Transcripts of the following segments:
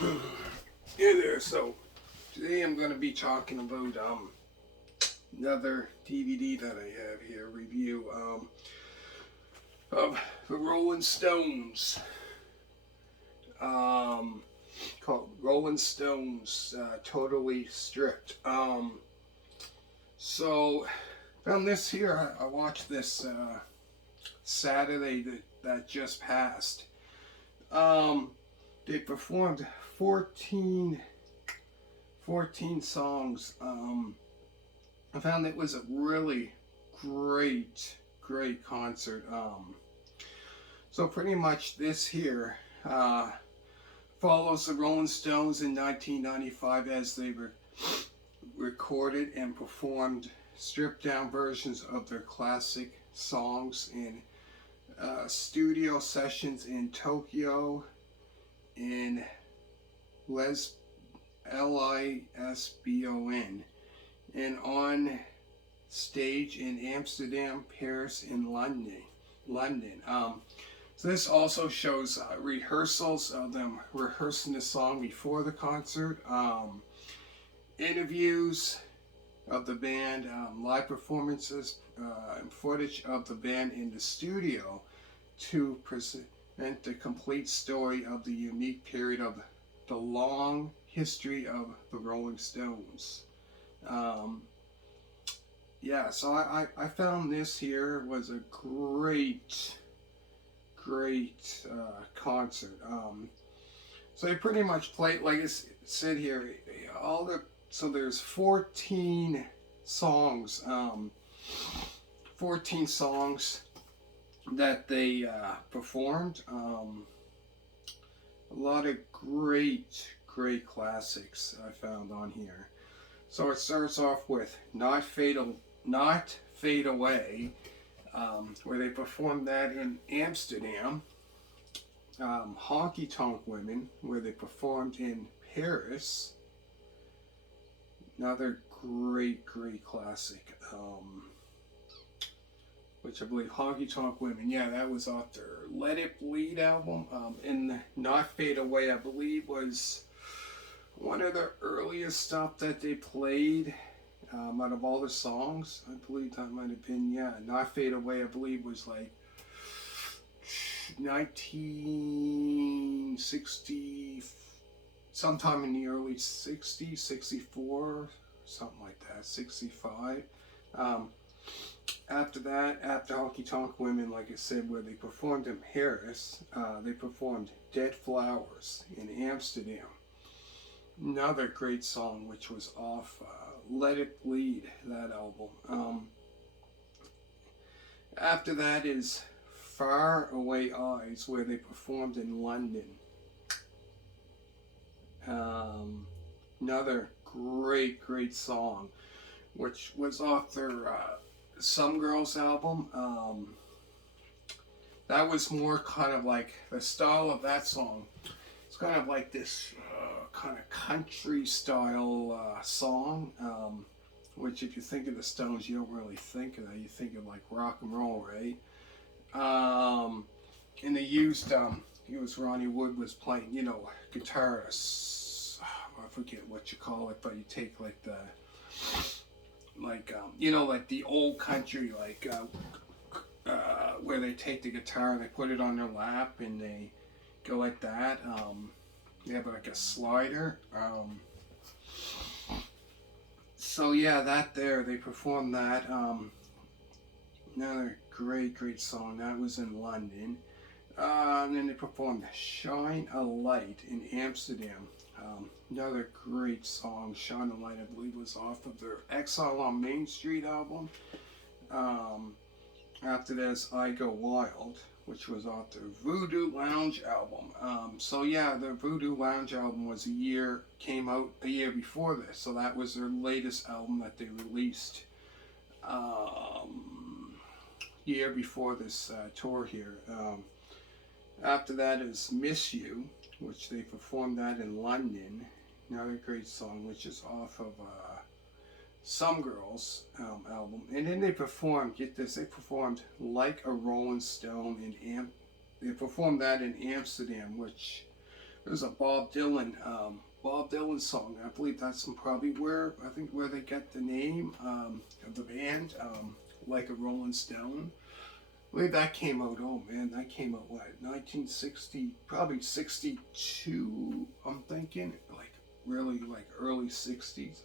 Hey there, so today I'm going to be talking about another DVD that I have here, review of the Rolling Stones, um, called Rolling Stones Totally Stripped. So found this here, I watched this Saturday that just passed. They performed 14 songs. I found it was a really great concert. So pretty much this here follows the Rolling Stones in 1995 as they recorded and performed stripped down versions of their classic songs in studio sessions in Tokyo, in Lisbon, and on stage in Amsterdam, Paris, and London. So this also shows rehearsals of them rehearsing the song before the concert, interviews of the band, live performances, and footage of the band in the studio to present the complete story of the unique period of the long history of the Rolling Stones. So I found this here was a great concert. So they pretty much played, like I said here, so there's 14 songs, 14 songs that they performed. A lot of great classics I found on here. So it starts off with Not Fade Away, where they performed that in Amsterdam. Honky Tonk Women, where they performed in Paris. Another great classic. Which I believe Honky Tonk Women, yeah, that was off their Let It Bleed album. And Not Fade Away, I believe, was one of the earliest stuff that they played out of all the songs. I believe that might have been, yeah, Not Fade Away, I believe, was like 1960, sometime in the early 60s, 64, something like that, 65. After that, after Honky Tonk Women, like I said, where they performed in Paris, they performed Dead Flowers in Amsterdam. Another great song, which was off Let It Bleed, that album. After that is Far Away Eyes, where they performed in London. Another great song, which was off their Some Girls album. That was more kind of like the style of that song. It's kind of like this kind of country style song, which if you think of the Stones, you don't really think of that. You think of like rock and roll, right? And they used, it was Ronnie Wood was playing, guitar. I forget what you call it, but you take like the, like like the old country, like where they take the guitar and they put it on their lap and they go like that. They have like a slider. So yeah, that there they performed that. Another great song that was in London. And then they performed Shine a Light in Amsterdam. Another great song, Shine a Light, I believe, was off of their Exile on Main Street album. After this, I Go Wild, which was off their Voodoo Lounge album. So yeah, the Voodoo Lounge album came out a year before this, so that was their latest album that they released year before this tour here. After that is Miss You, which they performed that in London. Another great song, which is off of Some Girls album. And then they performed, get this, they performed Like a Rolling Stone they performed that in Amsterdam, which There's a Bob Dylan song. I believe that's probably where they get the name of the band, like a Rolling Stone. I believe that came out. Oh man, that came out what 1960, probably 62. I'm thinking like really like early 60s.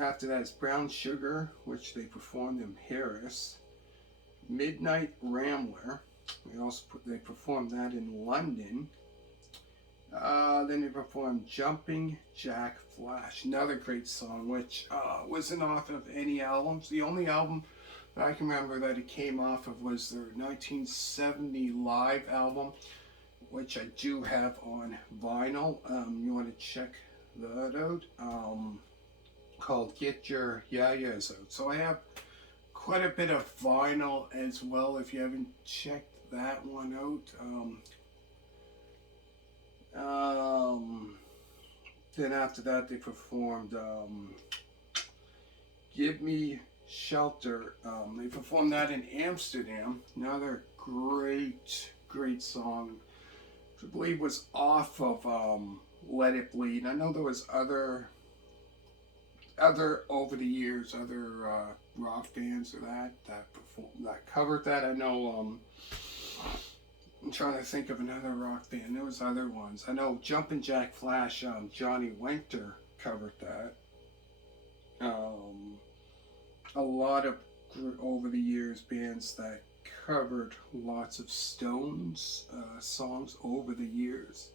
After that is Brown Sugar, which they performed in Paris. Midnight Rambler. They performed that in London. Then they performed Jumping Jack Flash, another great song, which wasn't off of any albums. The only album that I can remember that it came off of was their 1970 live album, which I do have on vinyl. You want to check that out? Called Get Your Ya-Ya's Out. So I have quite a bit of vinyl as well if you haven't checked that one out. Then after that they performed Give Me Shelter. They performed that in Amsterdam. Another great song. I believe was off of Let It Bleed. I know there was other over the years, other rock bands or that covered that. I know. I'm trying to think of another rock band. There was other ones. I know Jumpin' Jack Flash. Johnny Winter covered that. A lot of over the years bands that covered lots of Stones songs over the years.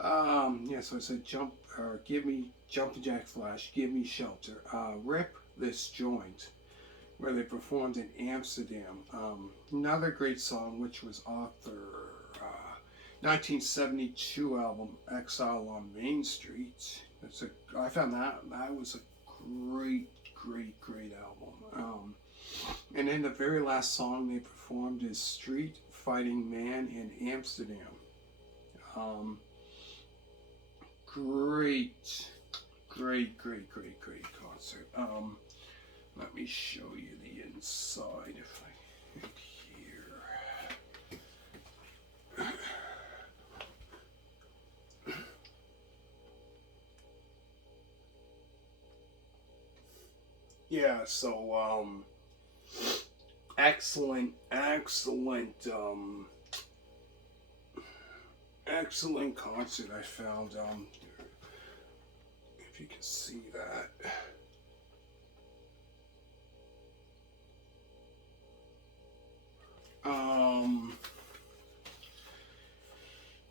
So I said Jumpin' Jack Flash, Give Me Shelter, Rip This Joint, where they performed in Amsterdam. Another great song, which was off their 1972 album, Exile on Main Street. I found that was a great album. And then the very last song they performed is Street Fighting Man in Amsterdam. Great concert. Let me show you the inside if I can here. Yeah, so excellent concert I found. If you can see that.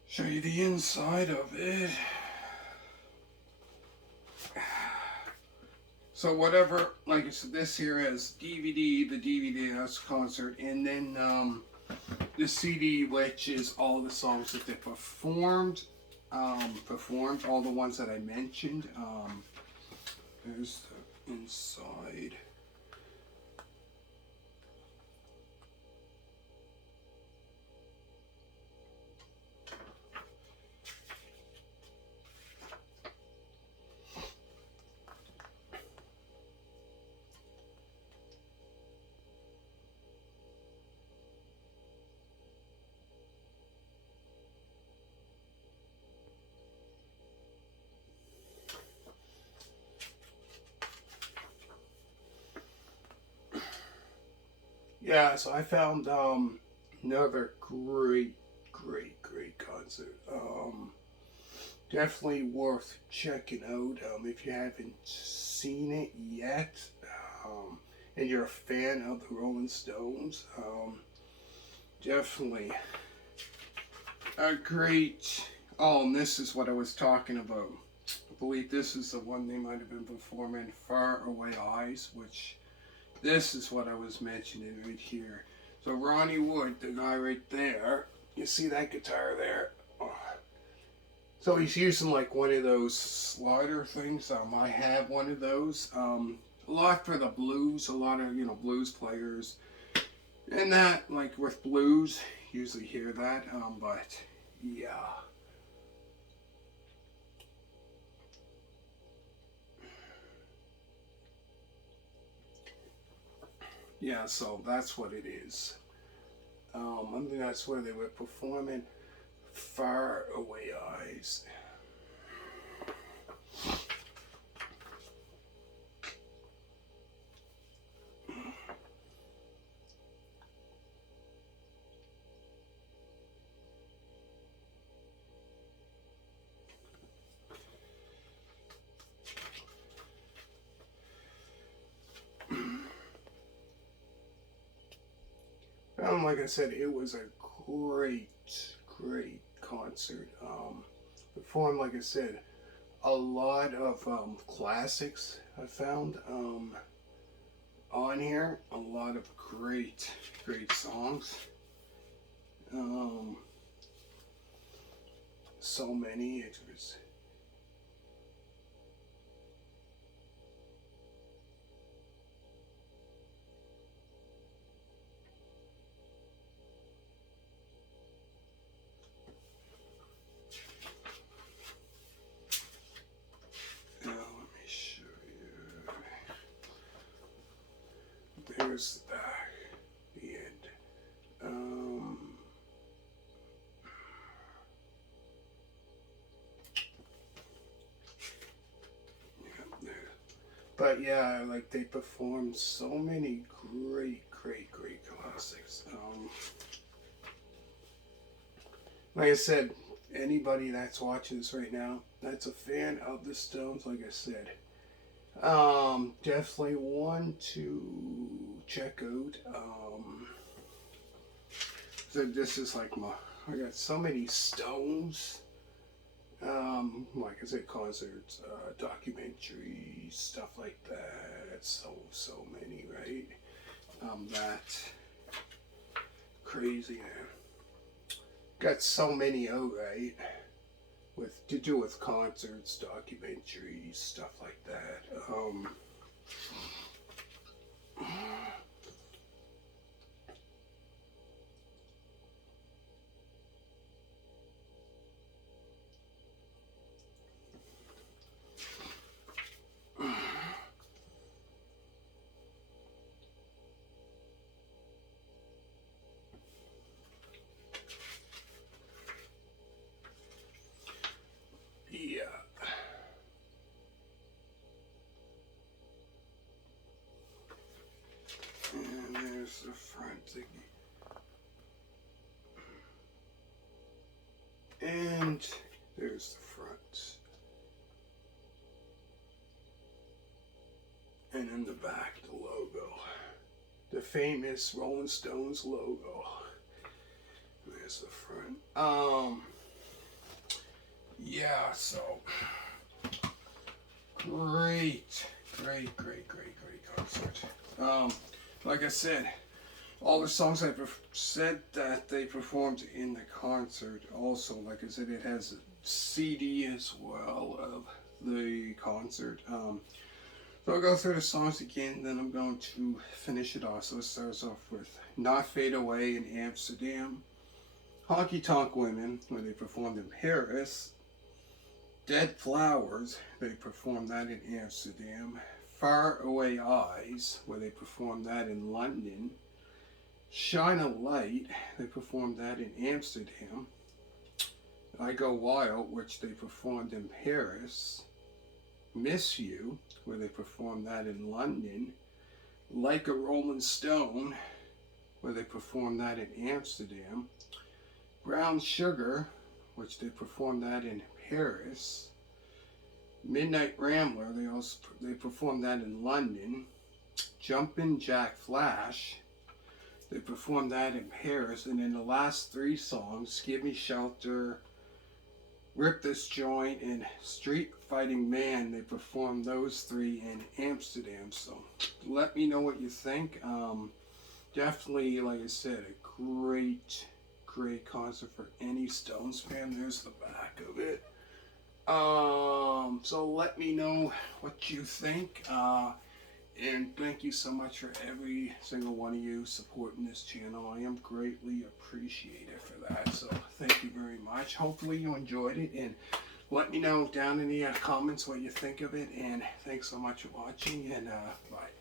Show you the inside of it. So whatever, like I said, this here is DVD, the DVD that's concert, and then the CD, which is all the songs that they performed, all the ones that I mentioned. There's the inside. Yeah, so I found another great concert. Definitely worth checking out if you haven't seen it yet, and you're a fan of the Rolling Stones. Definitely a great. Oh, and this is what I was talking about. I believe this is the one they might have been performing, Far Away Eyes, which. This is what I was mentioning right here. So Ronnie Wood, the guy right there, you see that guitar there? Oh. So he's using like one of those slider things. I have one of those. A lot for the blues, a lot of blues players, and that like with blues, usually hear that. But yeah. Yeah, so that's what it is. I think that's where they were performing Far Away Eyes. Like I said, it was a great, great concert. Performed, like I said, a lot of classics I found on here. A lot of great, great songs. So many. It was. Let me show you. There's the back, the end. But yeah, like they performed so many great, great, great classics. Like I said, anybody that's watching this right now, that's a fan of the Stones, like I said, definitely one to check out. So this is like I got so many Stones. Like I said, concerts, documentaries, stuff like that. So many, right? That crazy, man. Got so many out, right? With to do with concerts, documentaries, stuff like that. Yeah. And there's the front thingy. And there's the front. And in the back, the logo. The famous Rolling Stones logo. There's the front. Yeah, so great concert. Like I said, all the songs I've said that they performed in the concert. Also, like I said, it has a CD as well of the concert. So I'll go through the songs again, then I'm going to finish it off. So it starts off with Not Fade Away in Amsterdam, Honky Tonk Women, where they performed in Paris, Dead Flowers, they performed that in Amsterdam, Far Away Eyes, where they performed that in London, Shine a Light, they performed that in Amsterdam, I Go Wild, which they performed in Paris, Miss You, where they performed that in London, Like a Rolling Stone, where they performed that in Amsterdam, Brown Sugar, which they performed that in Paris, Midnight Rambler, they performed that in London, Jumpin' Jack Flash, they performed that in Paris, and in the last three songs, Give Me Shelter, Rip This Joint, and Street Fighting Man, they performed those three in Amsterdam. So let me know what you think. Definitely, like I said, a great concert for any Stones fan. There's the back of it. So let me know what you think. And thank you so much for every single one of you supporting this channel. I am greatly appreciated for that. So thank you very much. Hopefully you enjoyed it, and let me know down in the comments what you think of it. And thanks so much for watching, and bye.